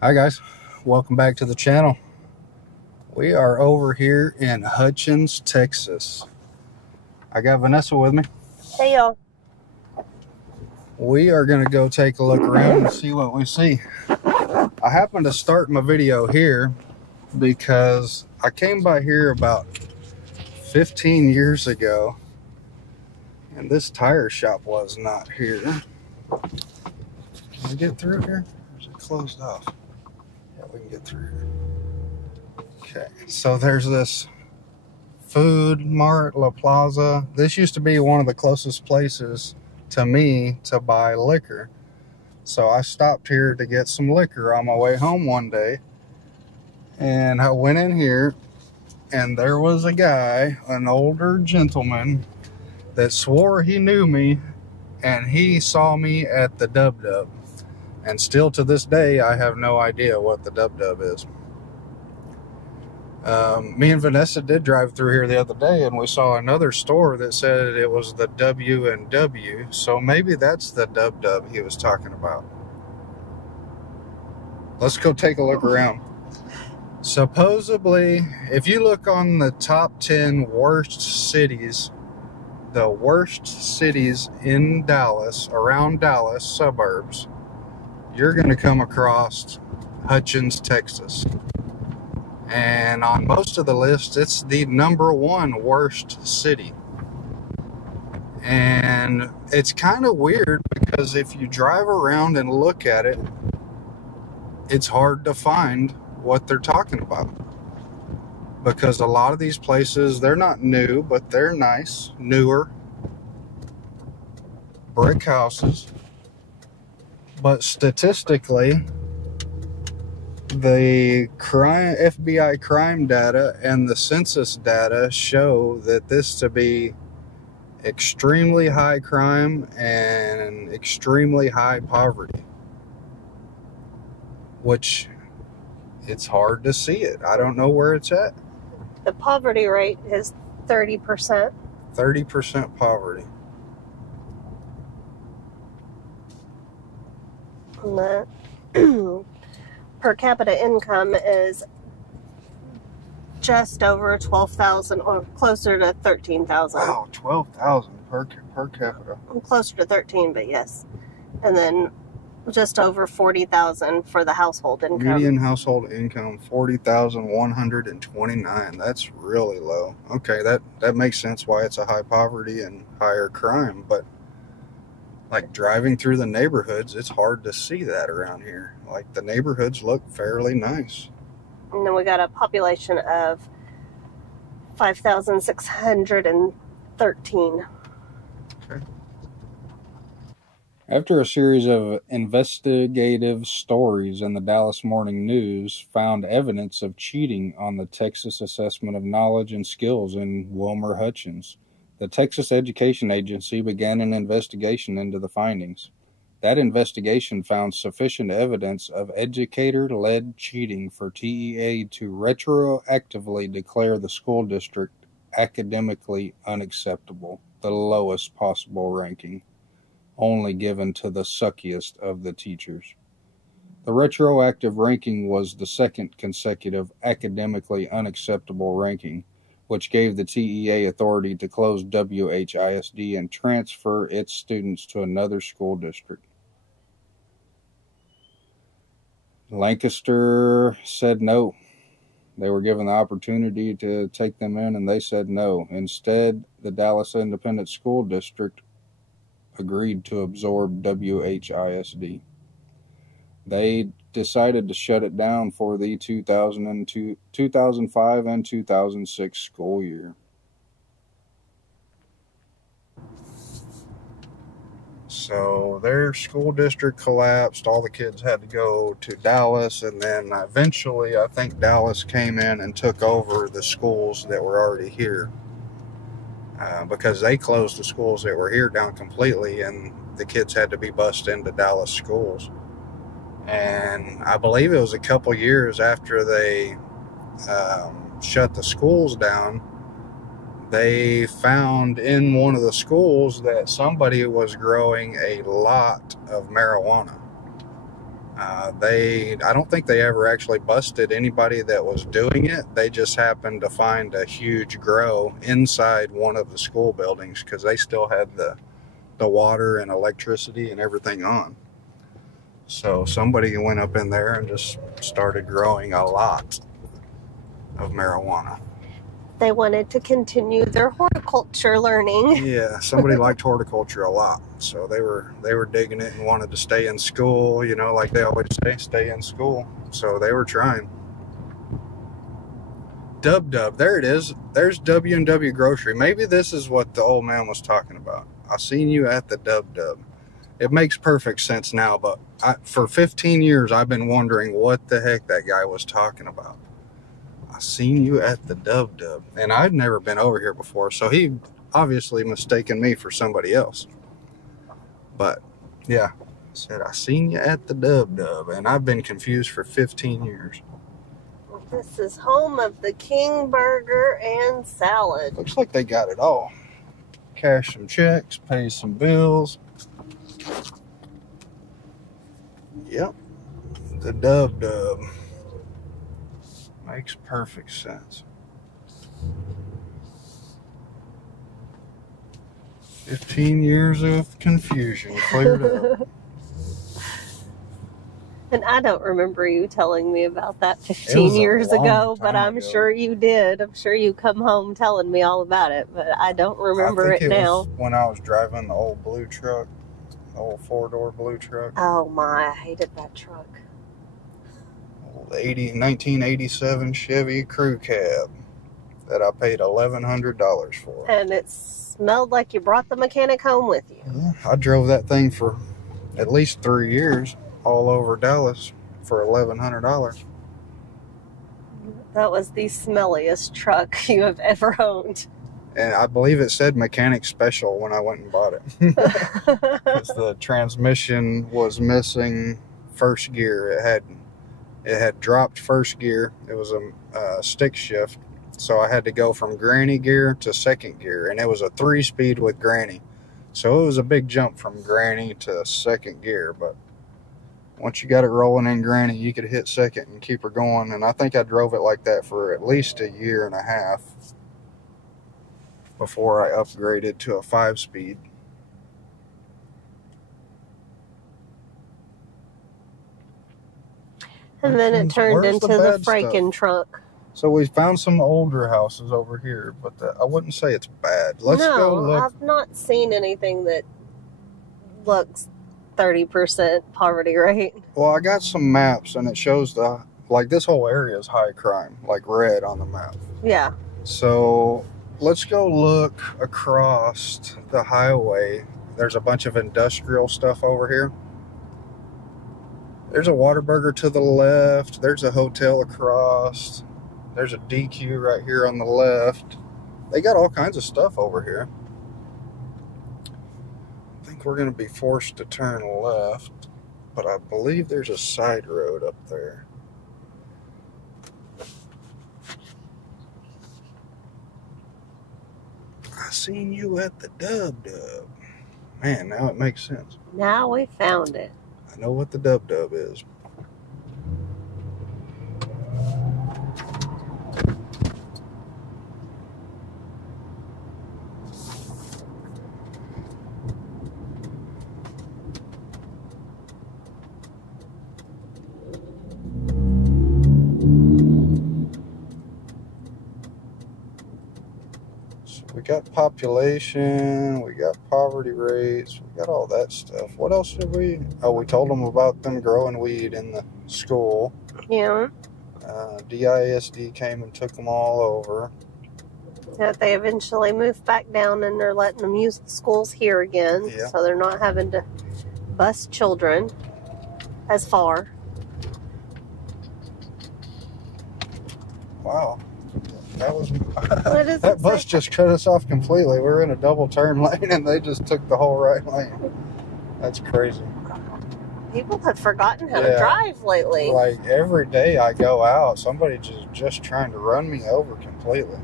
Hi guys, welcome back to the channel. We are over here in Hutchins, Texas. I got Vanessa with me. Hey y'all. We are going to go take a look around and see what we see. I happened to start my video here because I came by here about 15 years ago and this tire shop was not here. Can we get through here? Or is it closed off? Yeah, we can get through here. Okay, so there's this Food Mart, La Plaza. This used to be one of the closest places to me to buy liquor. So I stopped here to get some liquor on my way home one day. And I went in here and there was a guy, an older gentleman, that swore he knew me and he saw me at the Dub Dub. And still to this day, I have no idea what the Dub Dub is. Me and Vanessa did drive through here the other day and we saw another store that said it was the W&W, so maybe that's the Dub Dub he was talking about. Let's go take a look around. Supposedly, if you look on the top 10 worst cities, the worst cities in Dallas, around Dallas, suburbs, you're going to come across Hutchins, Texas. And on most of the lists, it's the #1 worst city. And it's kind of weird because if you drive around and look at it, it's hard to find what they're talking about. Because a lot of these places, they're not new, but they're nice, newer brick houses. But statistically, the FBI crime data and the census data show that this to be extremely high crime and extremely high poverty, which it's hard to see it. I don't know where it's at. The poverty rate is 30%. 30% poverty. Per capita income is just over 12,000 or closer to 13,000. Wow, 12,000 per capita. I'm closer to 13, but yes. And then just over 40,000 for the household income. Median household income 40,129. That's really low. Okay, that makes sense why it's a high poverty and higher crime, but like driving through the neighborhoods, it's hard to see that around here. Like the neighborhoods look fairly nice. And then we got a population of 5,613. Okay. After a series of investigative stories in the Dallas Morning News found evidence of cheating on the Texas Assessment of Knowledge and Skills in Wilmer Hutchins, the Texas Education Agency began an investigation into the findings. That investigation found sufficient evidence of educator-led cheating for TEA to retroactively declare the school district academically unacceptable, the lowest possible ranking, only given to the suckiest of the teachers. The retroactive ranking was the second consecutive academically unacceptable ranking, which gave the TEA authority to close WHISD and transfer its students to another school district. Lancaster said no. They were given the opportunity to take them in, and they said no. Instead, the Dallas Independent School District agreed to absorb WHISD. They decided to shut it down for the 2005 and 2006 school year. So their school district collapsed. All the kids had to go to Dallas, and then eventually I think Dallas came in and took over the schools that were already here. Because they closed the schools that were here down completely, and the kids had to be bused into Dallas schools. And I believe it was a couple years after they shut the schools down, they found in one of the schools that somebody was growing a lot of marijuana. I don't think they ever actually busted anybody that was doing it. They just happened to find a huge grow inside one of the school buildings because they still had the water and electricity and everything on. So somebody went up in there and just started growing a lot of marijuana. They wanted to continue their horticulture learning. Yeah, somebody liked horticulture a lot, so they were digging it and wanted to stay in school, you know, like they always say, stay in school. So they were trying. Dub, there it is. There's W&W Grocery. Maybe this is what the old man was talking about. I seen you at the Dub. It makes perfect sense now, but for 15 years I've been wondering what the heck that guy was talking about. I seen you at the Dub, and I'd never been over here before, so he obviously mistaken me for somebody else. But yeah, I said I seen you at the Dub, and I've been confused for 15 years. This is home of the King Burger and Salad. Looks like they got it all. Cash some checks, pay some bills. Yep, the Dub. Makes perfect sense. 15 years of confusion cleared up. And I don't remember you telling me about that 15 years ago, but I'm sure you did. I'm sure you come home telling me all about it, but I don't remember it now. Was when I was driving the old blue truck, the old 4-door blue truck. Oh my, I hated that truck. 1987 Chevy crew cab that I paid $1,100 for. And it smelled like you brought the mechanic home with you. Yeah, I drove that thing for at least 3 years all over Dallas for $1,100. That was the smelliest truck you have ever owned. And I believe it said mechanic special when I went and bought it. Because the transmission was missing first gear. It had dropped first gear. It was a stick shift. So I had to go from granny gear to second gear. And it was a 3-speed with granny. So it was a big jump from granny to second gear. But once you got it rolling in granny, you could hit second and keep her going. And I think I drove it like that for at least a year and a half before I upgraded to a 5-speed. And then it turned into the Franken truck. So we found some older houses over here, but I wouldn't say it's bad. Let's go look. I've not seen anything that looks 30% poverty rate. Well, I got some maps, and it shows like this whole area is high crime, like red on the map. Yeah. So let's go look across the highway. There's a bunch of industrial stuff over here. There's a Whataburger to the left. There's a hotel across. There's a DQ right here on the left. They got all kinds of stuff over here. I think we're going to be forced to turn left, but I believe there's a side road up there. I seen you at the Dub. Man, now it makes sense. Now we found it. I know what the Dub is. We got population, we got poverty rates, we got all that stuff. What else did we... Oh, we told them about them growing weed in the school. Yeah. DISD came and took them all over. That they eventually moved back down and they're letting them use the schools here again. Yeah. So they're not having to bus children as far. Wow. That was... That bus just cut us off completely. We were in a double turn lane and they just took the whole right lane. That's crazy. People have forgotten how to drive lately. Like every day I go out, somebody just trying to run me over completely.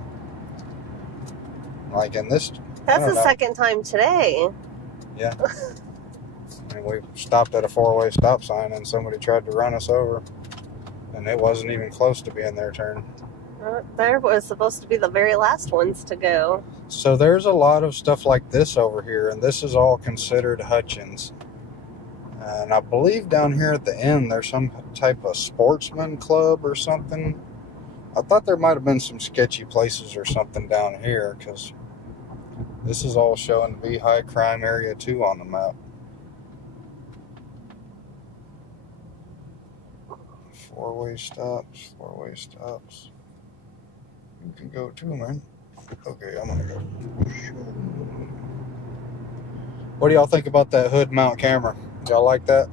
Like in this... That's the second time today. Yeah. And we stopped at a four-way stop sign and somebody tried to run us over. And it wasn't even close to being their turn. There was supposed to be the very last ones to go. So there's a lot of stuff like this over here, and this is all considered HUTCHINS. And I believe down here at the end there's some type of sportsman club or something. I thought there might have been some sketchy places or something down here, because this is all showing to be high crime area 2 on the map. Four-way stops, four-way stops. You can go too, man. Okay, I'm gonna go. What do y'all think about that hood mount camera? Y'all like that?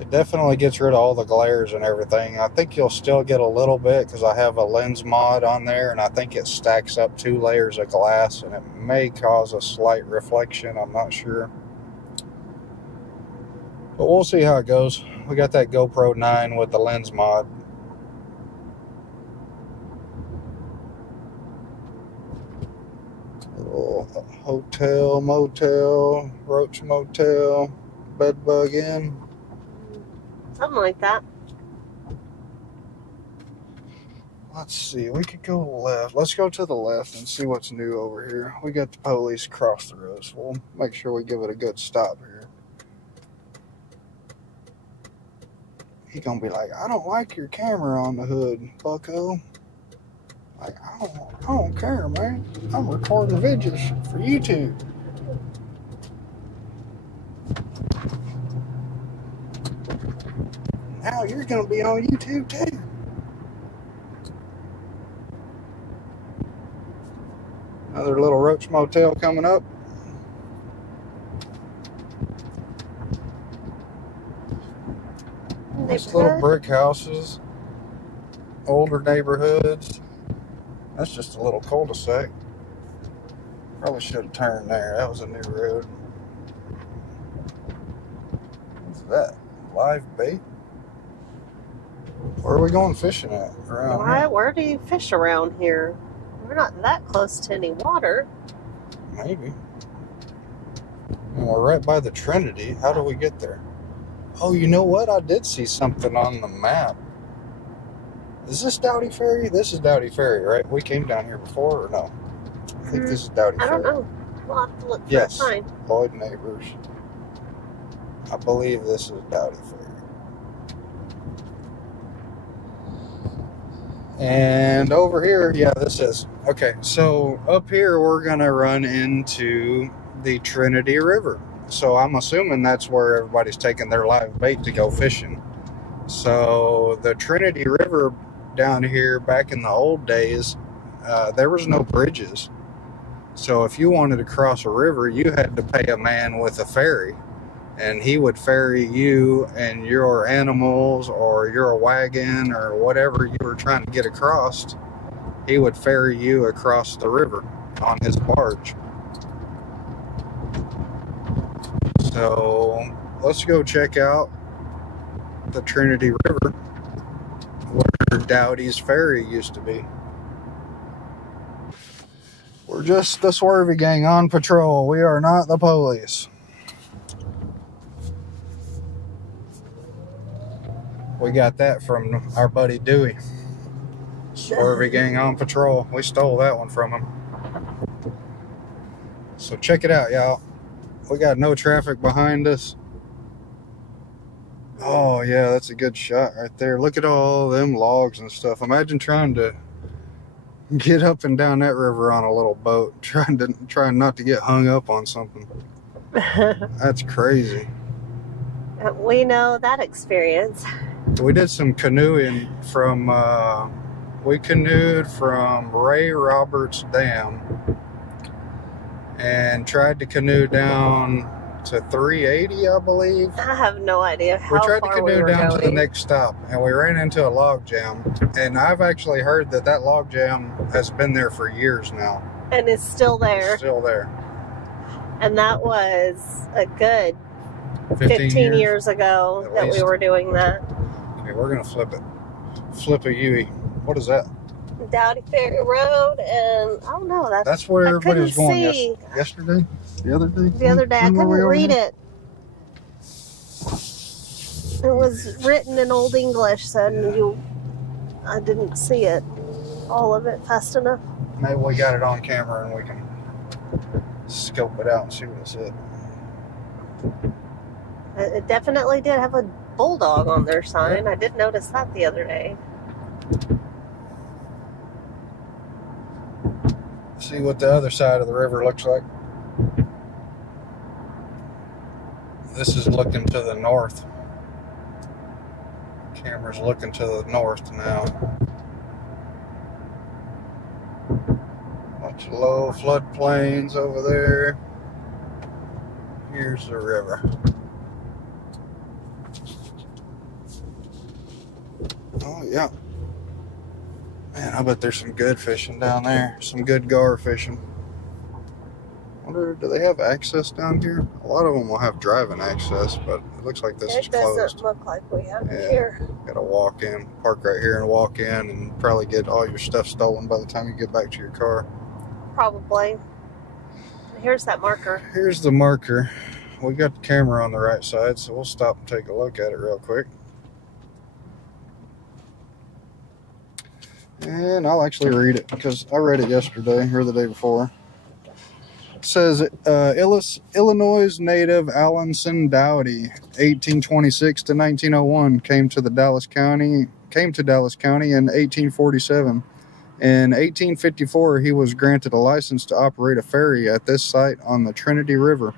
It definitely gets rid of all the glares and everything. I think you'll still get a little bit because I have a lens mod on there, and I think it stacks up 2 layers of glass, and it may cause a slight reflection. I'm not sure. But we'll see how it goes. We got that GoPro 9 with the lens mod. Little hotel, motel, roach motel, bed bug inn. Something like that. Let's see, we could go left. Let's go to the left and see what's new over here. We got the police across the road, so we'll make sure we give it a good stop here. He gonna be like, I don't like your camera on the hood, bucko. Like, I don't care, man. I'm recording videos for YouTube. Now you're gonna be on YouTube too. Another little roach motel coming up. Nice little brick houses, older neighborhoods. That's just a little cul-de-sac. Probably should have turned there. That was a new road. What's that? Live bait? Where are we going fishing at? Around here? Where do you fish around here? We're not that close to any water. Maybe. And we're right by the Trinity. How do we get there? Oh, you know what? I did see something on the map. Is this Dowdy Ferry? This is Dowdy Ferry, right? We came down here before, or no? I think this is Dowdy Ferry. I don't know. We'll have to look for yes, a sign. Lloyd Neighbors. I believe this is Dowdy Ferry. And over here, yeah, this is. Okay, so up here we're going to run into the Trinity River. So I'm assuming that's where everybody's taking their live bait to go fishing. So the Trinity River down here, back in the old days, there was no bridges. So if you wanted to cross a river, you had to pay a man with a ferry. And he would ferry you and your animals or your wagon or whatever you were trying to get across. He would ferry you across the river on his barge. So let's go check out the Trinity River where Dowdy's Ferry used to be. We're just the Swerving gang on patrol. We are not the police. We got that from our buddy Dewey. Swerving gang on patrol. We stole that one from him. So check it out, y'all. We got no traffic behind us. Oh yeah, that's a good shot right there. Look at all them logs and stuff. Imagine trying to get up and down that river on a little boat, trying not to get hung up on something. That's crazy. We know that experience. We did some canoeing from, we canoed from Ray Roberts Dam and tried to canoe down to 380, I believe. I have no idea how we tried far to canoe we were down going. to the next stop, and we ran into a log jam. And I've actually heard that log jam has been there for years now. And it's still there. It's still there. And that was a good 15 years ago that we were doing that. Okay, we're going to flip it. Flip a Yui. What is that? Dowdy Ferry Road, and I don't know. That's where everybody was going see. yesterday? The other day? The other day. I couldn't read it. It was written in Old English, so I didn't see it, all of it, fast enough. Maybe we got it on camera and we can scope it out and see what it said. It definitely did have a bulldog on their sign. I did notice that the other day. See what the other side of the river looks like. This is looking to the north. Camera's looking to the north now. Bunch of low floodplains over there. Here's the river. Oh yeah. Man, I bet there's some good fishing down there. Some good gar fishing. Wonder, do they have access down here? A lot of them will have driving access, but it looks like this is closed. It doesn't look like we have it here. Gotta walk in, park right here and walk in, and probably get all your stuff stolen by the time you get back to your car. Probably. Here's that marker. Here's the marker. We got the camera on the right side, so we'll stop and take a look at it real quick. And I'll actually read it because I read it yesterday or the day before. It says, Illinois native Alanson Dowdy, 1826 to 1901, came to Dallas County in 1847. In 1854, he was granted a license to operate a ferry at this site on the Trinity River,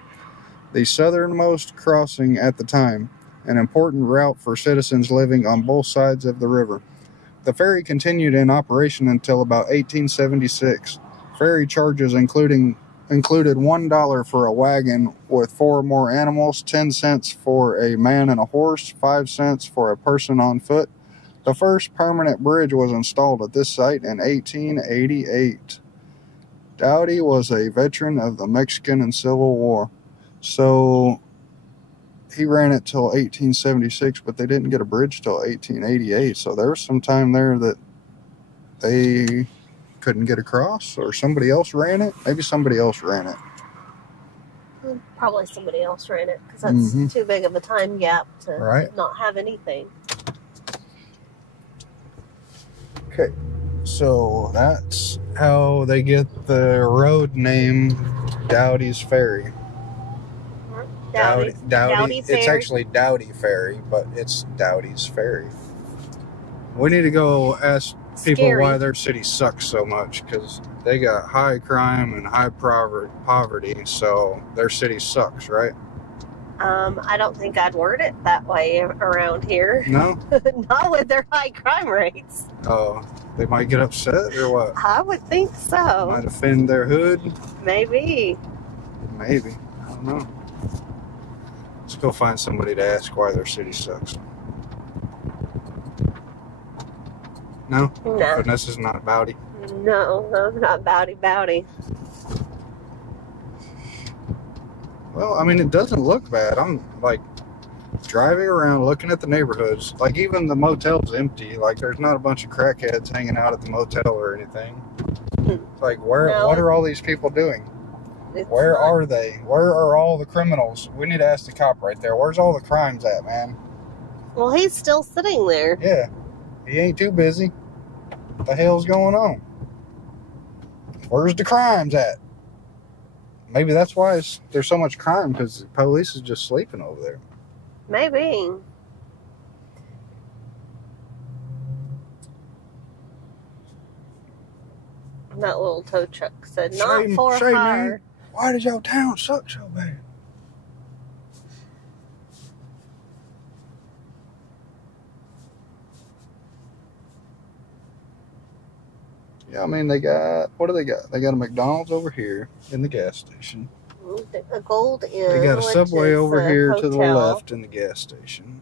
the southernmost crossing at the time, an important route for citizens living on both sides of the river. The ferry continued in operation until about 1876. Ferry charges included $1 for a wagon with 4 or more animals, 10 cents for a man and a horse, 5 cents for a person on foot. The first permanent bridge was installed at this site in 1888. Dowdy was a veteran of the Mexican and Civil War. So he ran it till 1876, but they didn't get a bridge till 1888. So there was some time there that they couldn't get across, or somebody else ran it. Maybe somebody else ran it. Probably somebody else ran it, because that's too big of a time gap to not have anything. Okay, so that's how they get the road name Dowdy's Ferry. Dowdy. It's actually Dowdy Ferry, but it's Dowdy's Ferry. We need to go ask people why their city sucks so much, because they got high crime and high poverty, so their city sucks, right? I don't think I'd word it that way around here. No? Not with their high crime rates. Oh, they might get upset or what? I would think so. Might offend their hood? Maybe. Maybe. I don't know. Let's go find somebody to ask why their city sucks. No? No. Vanessa's not Bowdy? No, I'm not Bowdy. Well, I mean, it doesn't look bad. I'm, like, driving around, looking at the neighborhoods. Like, even the motel's empty. Like, there's not a bunch of crackheads hanging out at the motel or anything. It's like, what are all these people doing? Where are they? Where are all the criminals? We need to ask the cop right there. Where's all the crimes at, man? Well, he's still sitting there. Yeah. He ain't too busy. What the hell's going on? Where's the crimes at? Maybe that's why there's so much crime, because the police is just sleeping over there. Maybe. That little tow truck said, not for hire. Man, why does your town suck so bad? Yeah, I mean, they got, what do they got? They got a McDonald's over here in the gas station. A Gold Inn. They got a Subway over here to the left in the gas station.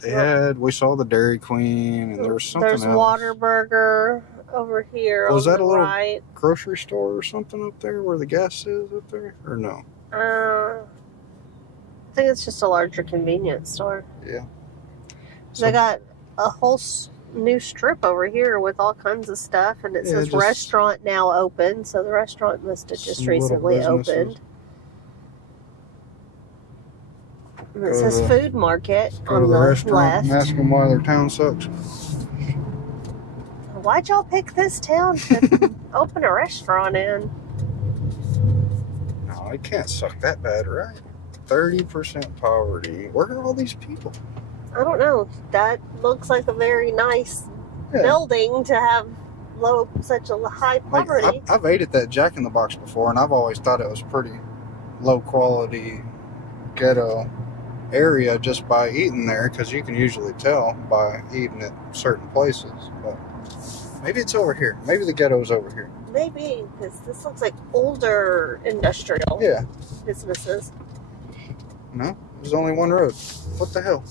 They we saw the Dairy Queen, and there was something else. There's Whataburger over here. Was that a little grocery store or something up there where the gas is up there? Or no? I think it's just a larger convenience store. Yeah. They got a whole new strip over here with all kinds of stuff, and it says restaurant now open, so the restaurant must have just recently opened. It says food market on the restaurant and ask them why their town sucks. Why'd y'all pick this town to open a restaurant in? No, it can't suck that bad, right? 30% poverty. Where are all these people? I don't know. That looks like a very nice building to have such a high poverty. Like, I've ate at that Jack in the Box before, and I've always thought it was pretty low quality ghetto area just by eating there, because you can usually tell by eating at certain places. But maybe it's over here. Maybe the ghetto's over here. Maybe, because this looks like older industrial businesses. No, there's only one road. What the hell?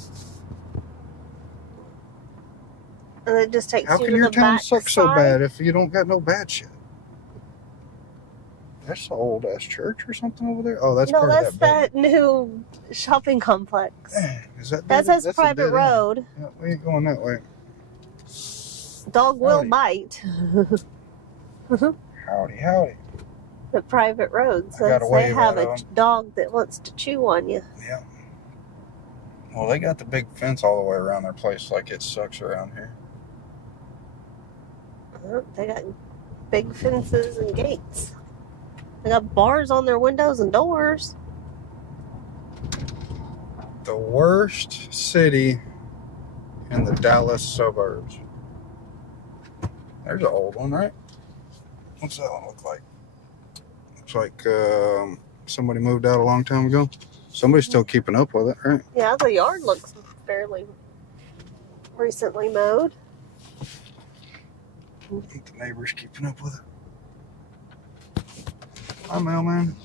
And it just takes How you can to your the town back suck so side? bad if you don't got no bad shit? That's the old ass church or something over there. Oh, that's part of that new shopping complex. Dang, is that says private road. Yeah, we ain't going that way. Dog will bite. Howdy, howdy. The private roads. I gotta They wave have at a 'em. dog that wants to chew on you. Yeah. Well, they got the big fence all the way around their place, like it sucks around here. They got big fences and gates. They got bars on their windows and doors. The worst city in the Dallas suburbs. There's an old one, right? What's that one look like? Looks like somebody moved out a long time ago. Somebody's still keeping up with it, right? Yeah, the yard looks fairly recently mowed. I think the neighbor's keeping up with it. Hi, mailman.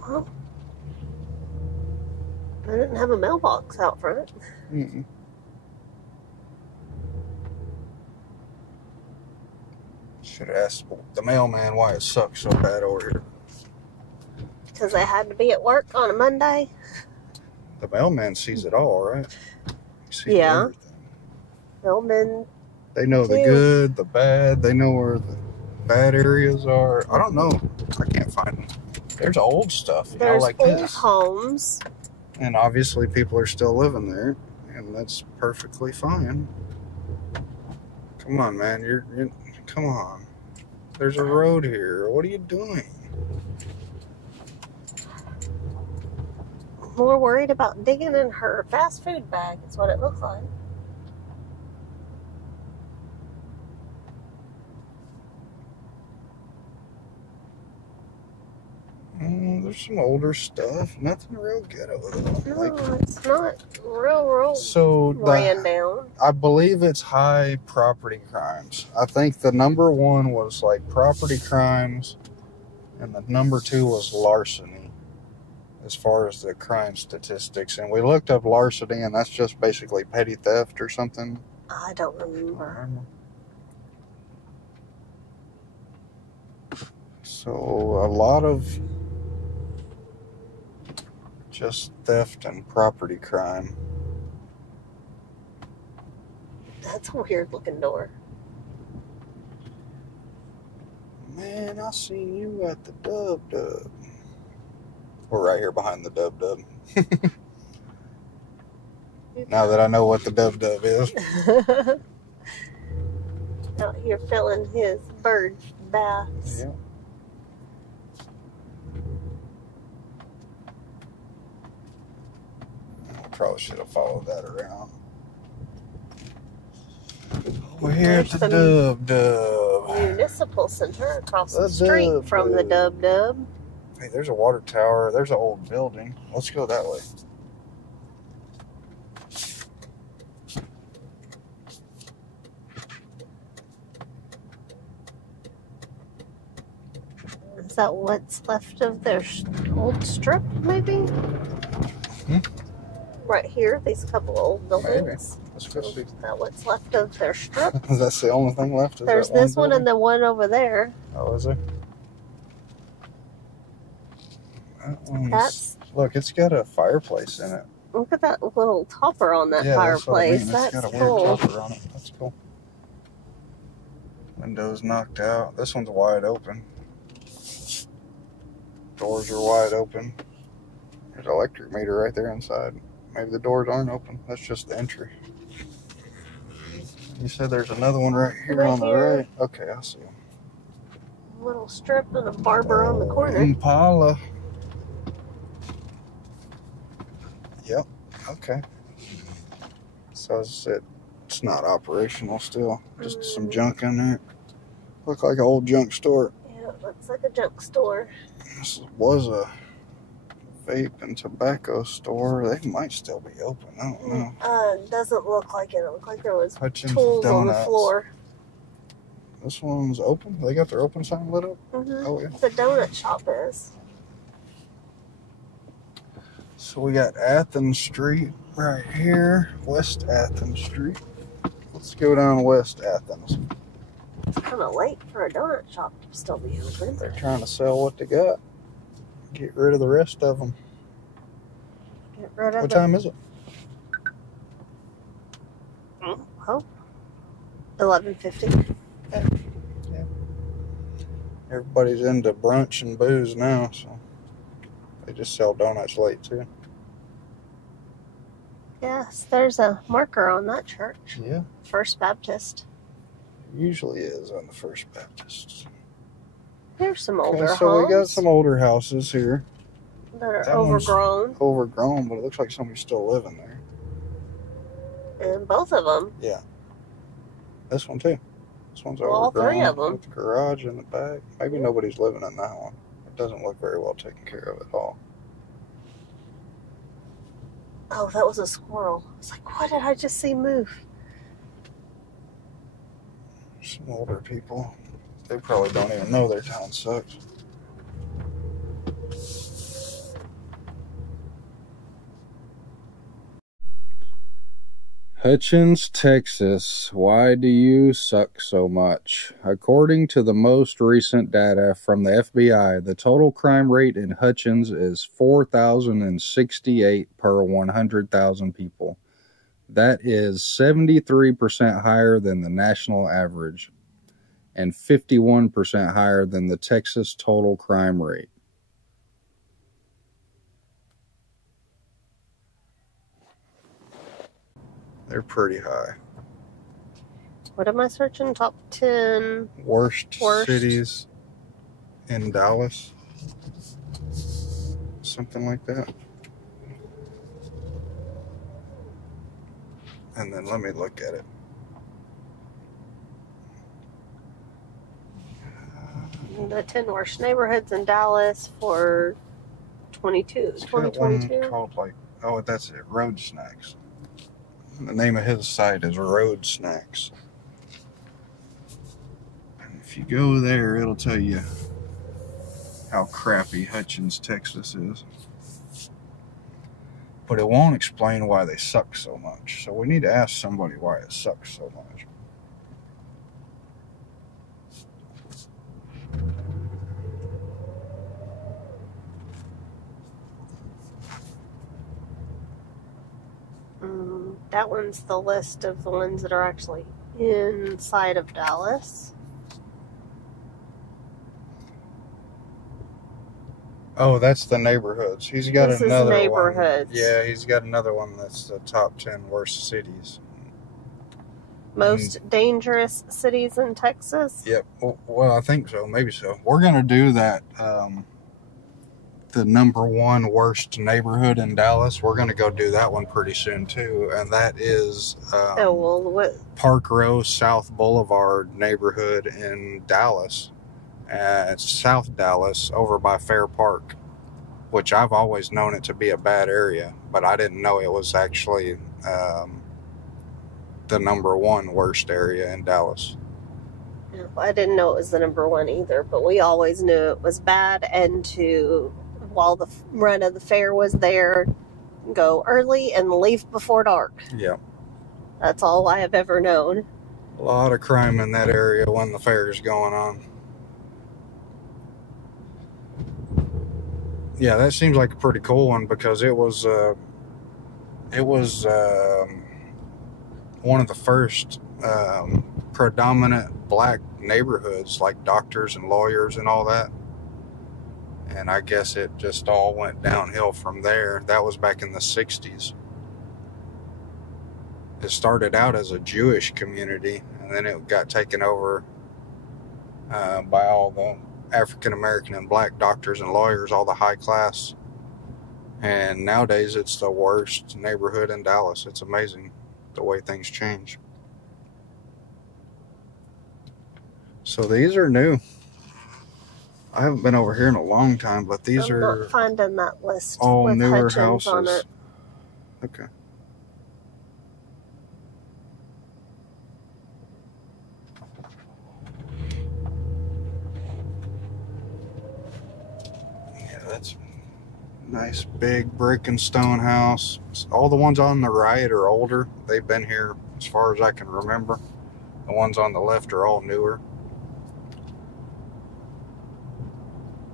Well, they didn't have a mailbox out front. Mm-mm. Should have asked the mailman why it sucks so bad over here. Because they had to be at work on a Monday. The mailman sees it all, right? He sees everything. Mailmen. They know the good, the bad. They know where the bad areas are. I don't know. I can't find them. There's old stuff, There's like old this. homes. And obviously people are still living there. And that's perfectly fine. Come on, man. You're come on. There's a road here. What are you doing? More worried about digging in her fast food bag is what it looks like. There's some older stuff. Nothing real ghetto though. No, it's not real so ran down. I believe it's high property crimes. I think the number one was like property crimes, and the number two was larceny as far as the crime statistics. And we looked up larceny, and that's just basically petty theft or something. I don't remember. So a lot of just theft and property crime. That's a weird looking door. Man, I seen you at the Dub Dub. We're right here behind the Dub Dub. Now that I know what the Dub Dub is. Out here filling his bird baths. Yeah. Probably should have followed that around. We're here at the Dub Dub. Municipal Center across the street from the Dub Dub. Hey, there's a water tower. There's an old building. Let's go that way. Is that what's left of their old strip, maybe? Right here, these couple old buildings. Maybe. Let's go see. Is that what's left of their strip? That's the only thing left? Is There's this one and the one over there. Oh, is there? That one's, look, it's got a fireplace in it. Look at that little topper on that fireplace. That's got a cool. weird topper on it. That's cool. Windows knocked out. This one's wide open. Doors are wide open. There's an electric meter right there inside. Maybe the doors aren't open. That's just the entry. You said there's another one right here on the right. Okay, I see him. Little strip and a barber on the corner. Impala. Yep. Okay. So it's not operational still. Just some junk in there. Look like an old junk store. Yeah, it looks like a junk store. This was a vape and tobacco store. They might still be open. I don't know. It doesn't look like it. It looked like there was HUTCHINS tools Donuts. on the floor. This one's open? They got their open sign lit up? Mm-hmm. Oh, yeah. The donut shop is. So we got Athens Street right here. West Athens Street. Let's go down West Athens. It's kind of late for a donut shop to still be open. They're trying to sell what they got. Get rid of the rest of them. Get rid of What time is it? Oh, 11:50. Yeah. Everybody's into brunch and booze now, so they just sell donuts late too. Yes, there's a marker on that church. Yeah. First Baptist. It usually is on the First Baptist. There's some older homes. So we got some older houses here. That are overgrown. Overgrown, but it looks like somebody's still living there. And both of them. Yeah. This one too. This one's All overgrown. three of them. With the garage in the back. Maybe nobody's living in that one. It doesn't look very well taken care of at all. Oh, that was a squirrel. It's like, what did I just see move? Some older people. They probably don't even know their town sucks. Hutchins, Texas. Why do you suck so much? According to the most recent data from the FBI, the total crime rate in Hutchins is 4,068 per 100,000 people. That is 73% higher than the national average and 51% higher than the Texas total crime rate. They're pretty high. What am I searching? Top 10 worst cities in Dallas. Something like that. And then let me look at it. The 10 worst neighborhoods in Dallas for 2022. Called like, oh, that's it, Road Snacks. The name of his site is Road Snacks. And if you go there, it'll tell you how crappy Hutchins, Texas is. But it won't explain why they suck so much. So we need to ask somebody why it sucks so much. That one's the list of the ones that are actually inside of Dallas. Oh, that's the neighborhoods. He's got another neighborhoods. One. Yeah, he's got another one that's the top 10 worst cities. Most dangerous cities in Texas? Yep. Well, I think so. Maybe so. We're going to do that. The number one worst neighborhood in Dallas. We're going to go do that one pretty soon, too. And that is Park Row South Boulevard neighborhood in Dallas. It's South Dallas over by Fair Park, which I've always known it to be a bad area, but I didn't know it was actually the number one worst area in Dallas. I didn't know it was the number one either, but we always knew it was bad, and while the run of the fair was there, go early and leave before dark. Yeah. That's all I have ever known. A lot of crime in that area when the fair is going on. Yeah, that seems like a pretty cool one because it was one of the first predominant black neighborhoods, like doctors and lawyers and all that. And I guess it just all went downhill from there. That was back in the 60s. It started out as a Jewish community, and then it got taken over by all the African American and black doctors and lawyers, all the high class. And nowadays it's the worst neighborhood in Dallas. It's amazing the way things change. So these are new. I haven't been over here in a long time, but these I'm are not finding that list all with newer Hutchins on houses. it. Okay. Yeah, that's a nice big brick and stone house. All the ones on the right are older. They've been here as far as I can remember. The ones on the left are all newer.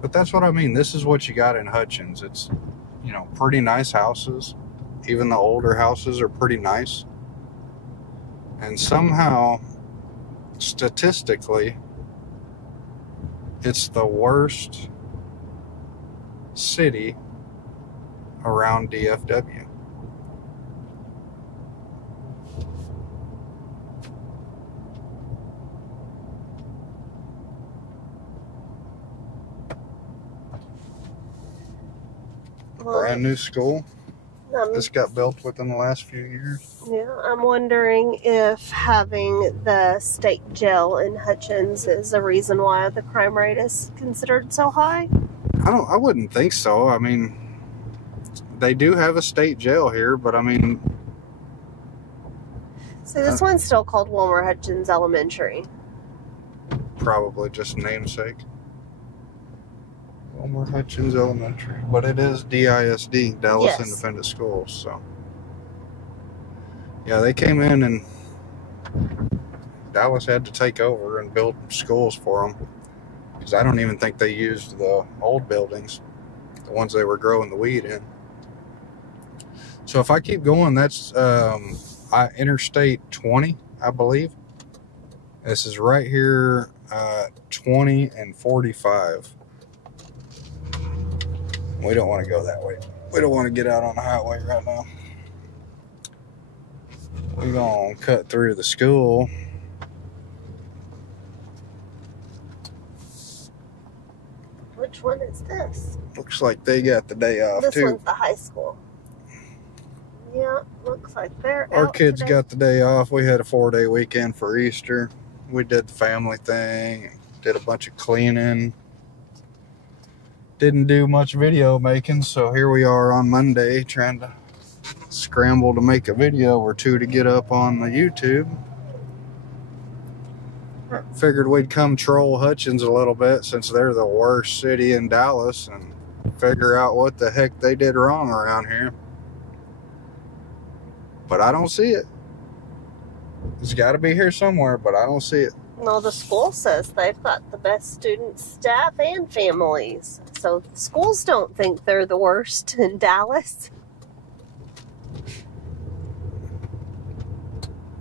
But that's what I mean. This is what you got in Hutchins. It's, you know, pretty nice houses. Even the older houses are pretty nice. And somehow, statistically, it's the worst city around DFW. Brand new school. This got built within the last few years. Yeah, I'm wondering if having the state jail in Hutchins is the reason why the crime rate is considered so high. I wouldn't think so. I mean, they do have a state jail here, but I mean, so this one's still called Wilmer Hutchins Elementary. Probably just namesake. Wilmer Hutchins Elementary, but it is DISD, Dallas Yes. Independent Schools. So, yeah, they came in and Dallas had to take over and build schools for them, because I don't even think they used the old buildings, the ones they were growing the weed in. So if I keep going, that's Interstate 20, I believe. This is right here, 20 and 45. We don't want to go that way. We don't want to get out on the highway right now. We're going to cut through the school. Which one is this? Looks like they got the day off, This too. one's the high school. Yeah, looks like they're Our out kids today. got the day off. We had a 4-day weekend for Easter. We did the family thing, did a bunch of cleaning. Didn't do much video making, so here we are on Monday trying to scramble to make a video or two to get up on the YouTube. Figured we'd come troll Hutchins a little bit, since they're the worst city in Dallas, and figure out what the heck they did wrong around here. But I don't see it. It's got to be here somewhere, but I don't see it. Well, the school says they've got the best students, staff, and families. So schools don't think they're the worst in Dallas.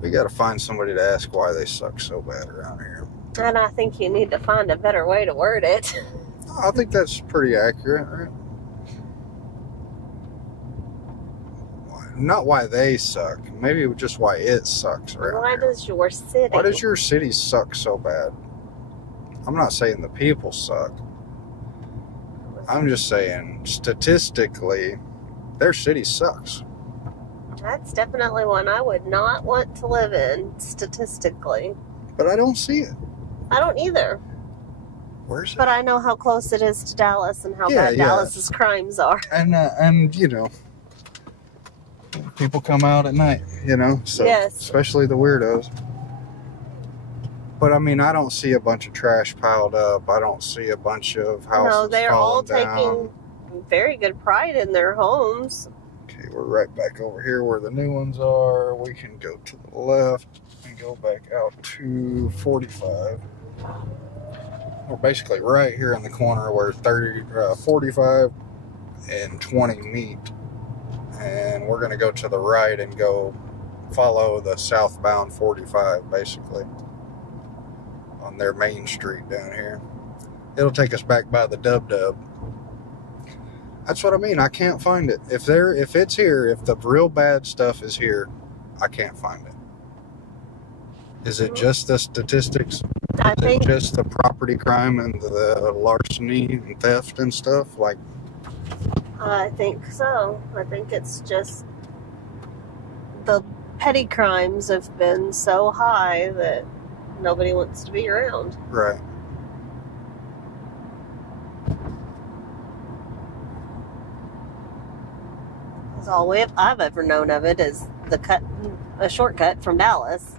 We got to find somebody to ask why they suck so bad around here. And I think you need to find a better way to word it. I think that's pretty accurate, right? Not why they suck. Maybe just why it sucks around Why here. does your city? Why does your city suck so bad? I'm not saying the people suck. I'm just saying, statistically, their city sucks. That's definitely one I would not want to live in, statistically. But I don't see it. I don't either. Where's it? But I know how close it is to Dallas and how Yeah, bad yeah. Dallas's crimes are. And you know, people come out at night, you know, so Yes. especially the weirdos. But I mean, I don't see a bunch of trash piled up. I don't see a bunch of houses No, they're all falling down. taking very good pride in their homes. Okay, we're right back over here where the new ones are. We can go to the left and go back out to 45. We're basically right here in the corner where 45 and 20 meet. And we're going to go to the right and go follow the southbound 45, basically, on their main street down here. It'll take us back by the Dub Dub. That's what I mean. I can't find it. If it's here, if the real bad stuff is here, I can't find it. Is it just the statistics? I think Just the property crime and the larceny and theft and stuff? Like, I think so. I think it's just the petty crimes have been so high that nobody wants to be around. right. That's all I've ever known of it is a shortcut from Dallas.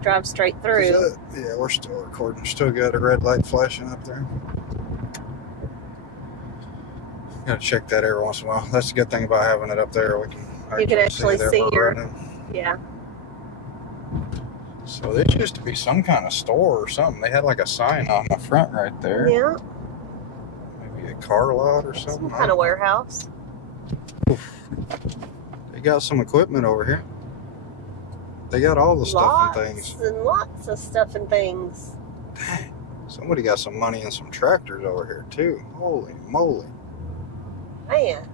Drive straight through. Yeah, we're still recording. Still got a red light flashing up there. Gotta check that every once in a while. That's the good thing about having it up there. You can actually see your... running. Yeah. So this used to be some kind of store or something. They had like a sign on the front right there. Yeah. Maybe a car lot or something. Some kind of warehouse. Oof. They got some equipment over here. They got all the stuff and things. Lots and lots of stuff and things. Dang. Somebody got some money and some tractors over here too. Holy moly. Man.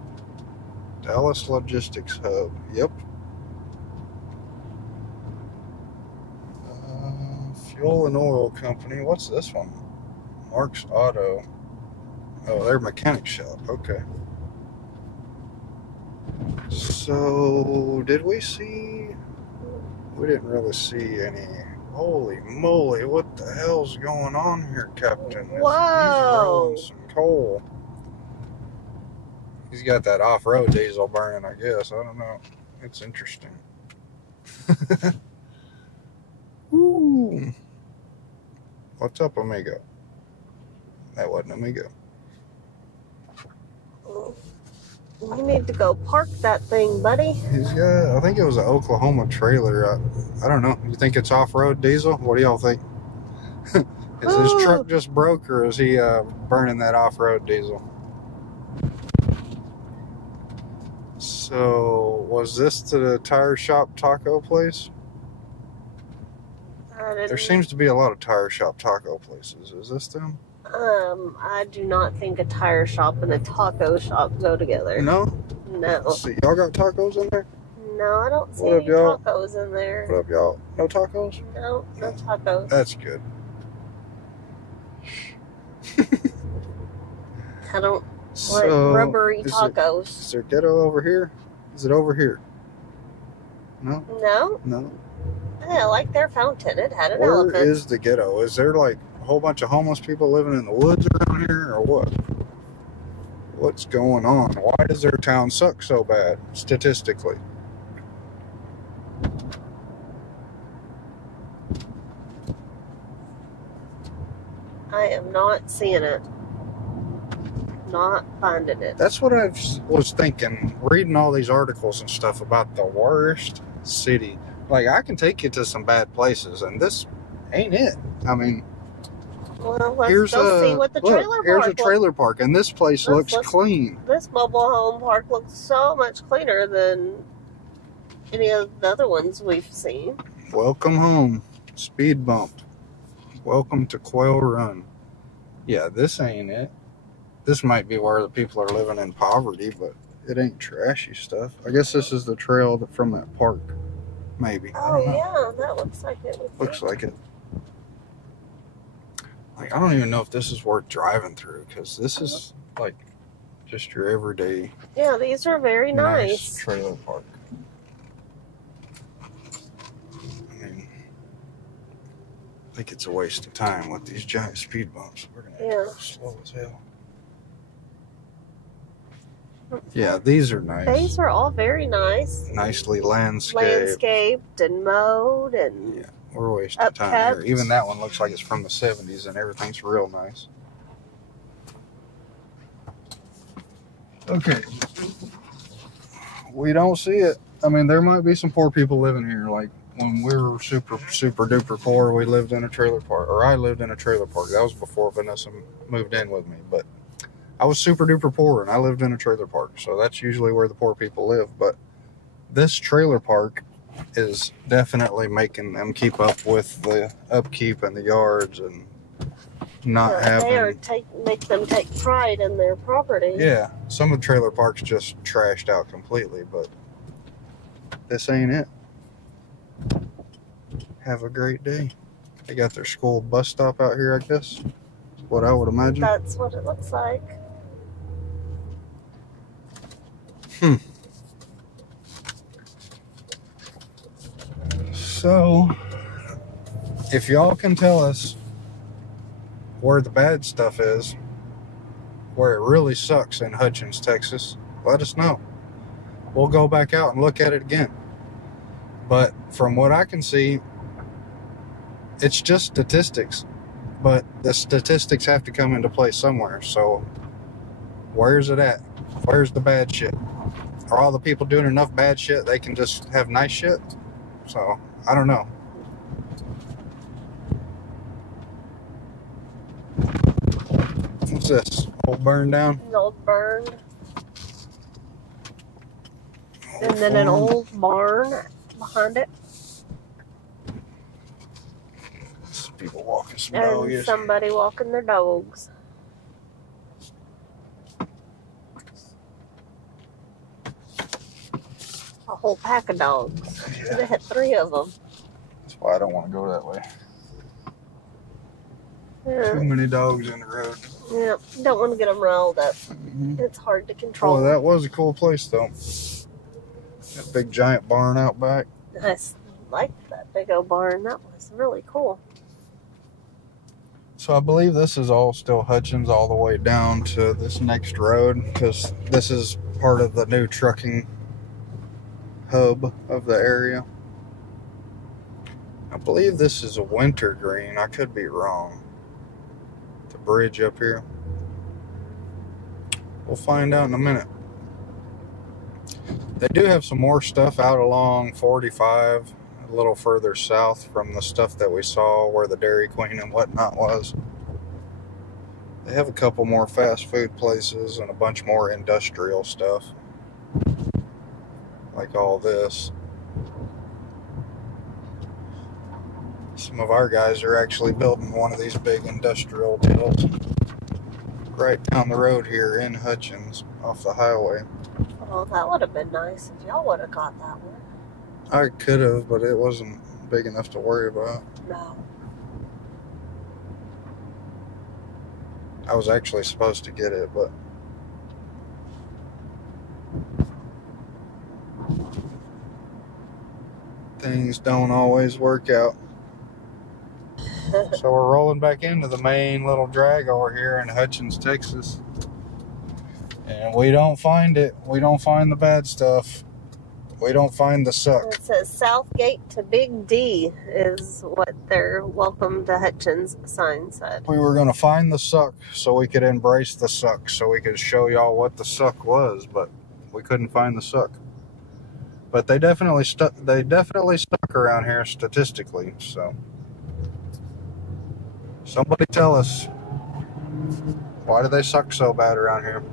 Dallas Logistics Hub. Yep. Fuel and Oil Company. What's this one? Mark's Auto. Oh, they're mechanic shop. Okay. So, did we see... We didn't really see any... Holy moly, what the hell's going on here, Captain? Whoa! He's rolling some coal. He's got that off-road diesel burning, I guess. I don't know. It's interesting. Ooh. What's up, amigo? That wasn't amigo. You need to go park that thing, buddy. He's got, I think it was an Oklahoma trailer. I don't know. You think it's off-road diesel? What do y'all think? Is his truck just broke, or is he burning that off-road diesel? So, was this the tire shop taco place? There seems to be a lot of tire shop taco places. Is this them? I do not think a tire shop and a taco shop go together. No? No. Let's see, y'all got tacos in there? No, I don't see any tacos in there. What up, y'all? No tacos? No, no tacos. That's good. I don't like rubbery tacos. Is there ghetto over here? Is it over here? No? No? No. I like their fountain. It had an Where elephant. Where is the ghetto? Is there like a whole bunch of homeless people living in the woods around here, or what? What's going on? Why does their town suck so bad, statistically? I am not seeing it. Not finding it. That's what I was thinking, reading all these articles and stuff about the worst city. Like, I can take you to some bad places, and this ain't it. I mean, well, let's go see what the trailer park here's a trailer park, and this place looks clean. This mobile home park looks so much cleaner than any of the other ones we've seen. Welcome home. Speed bump. Welcome to Quail Run. Yeah, this ain't it. This might be where the people are living in poverty, but it ain't trashy stuff. I guess this is the trail from that park. Maybe. Oh, yeah, that looks like it. Looks like it. Like, I don't even know if this is worth driving through, because this is, like, just your everyday... Yeah, these are very nice. Trailer park. I mean, I think it's a waste of time with these giant speed bumps. We're going to have to go slow as hell. Yeah, these are nice. These are all very nice. Nicely landscaped. Landscaped and mowed and... Yeah, we're wasting time here. Even that one looks like it's from the 70s and everything's real nice. Okay. We don't see it. I mean, there might be some poor people living here. Like, when we were super duper poor, we lived in a trailer park. Or I lived in a trailer park. That was before Vanessa moved in with me. But I was super duper poor and I lived in a trailer park. So that's usually where the poor people live. But this trailer park is definitely making them keep up with the upkeep and the yards. And not having. Make them take pride in their property. Yeah, some of the trailer parks just trashed out completely, but this ain't it. Have a great day. They got their school bus stop out here, I guess. What I would imagine. That's what it looks like. So, if y'all can tell us where the bad stuff is, where it really sucks in Hutchins, Texas, let us know. We'll go back out and look at it again. But from what I can see, it's just statistics. But the statistics have to come into play somewhere. So, where's it at? Where's the bad shit? Are all the people doing enough bad shit they can just have nice shit? So, I don't know. What's this? Old burn down? An old burn. And then an old barn behind it. Some people walking some and dogs. And somebody walking their dogs. A whole pack of dogs. Yeah. They had 3 of them. That's why I don't want to go that way. Yeah. Too many dogs in the road. Yeah, don't want to get them riled up. It's hard to control. Oh, that was a cool place, though. That big giant barn out back. I liked that big old barn. That was really cool. So I believe this is all still Hutchins all the way down to this next road, because this is part of the new trucking hub of the area. I believe this is a wintergreen. I could be wrong. The bridge up here. We'll find out in a minute. They do have some more stuff out along 45, a little further south from the stuff that we saw where the Dairy Queen and whatnot was. They have a couple more fast food places and a bunch more industrial stuff. Like all this. Some of our guys are actually building one of these big industrial deals right down the road here in Hutchins off the highway. Well, that would have been nice if y'all would have got that one. I could have, but it wasn't big enough to worry about. No. I was actually supposed to get it, but things don't always work out. So we're rolling back into the main little drag over here in Hutchins, Texas. And we don't find it. We don't find the bad stuff. We don't find the suck. It says Southgate to Big D is what their welcome to Hutchins sign said. We were going to find the suck so we could embrace the suck, so we could show y'all what the suck was, but we couldn't find the suck. But they definitely stuck around here statistically, so somebody tell us, why do they suck so bad around here?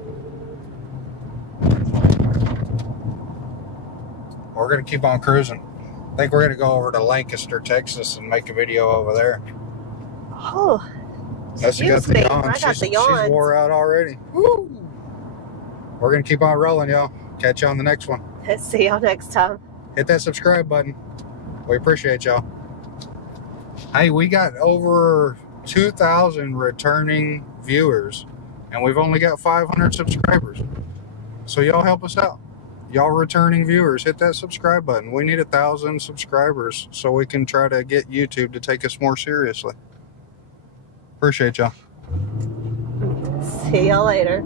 We're going to keep on cruising. I think we're going to go over to Lancaster, Texas and make a video over there. Oh, Excuse me. I got the yawn. She's wore out already. Woo. We're going to keep on rolling, y'all. Catch you on the next one. See y'all next time. Hit that subscribe button. We appreciate y'all. Hey, we got over 2,000 returning viewers, and we've only got 500 subscribers. So y'all help us out. Y'all returning viewers, hit that subscribe button. We need 1,000 subscribers so we can try to get YouTube to take us more seriously. Appreciate y'all. See y'all later.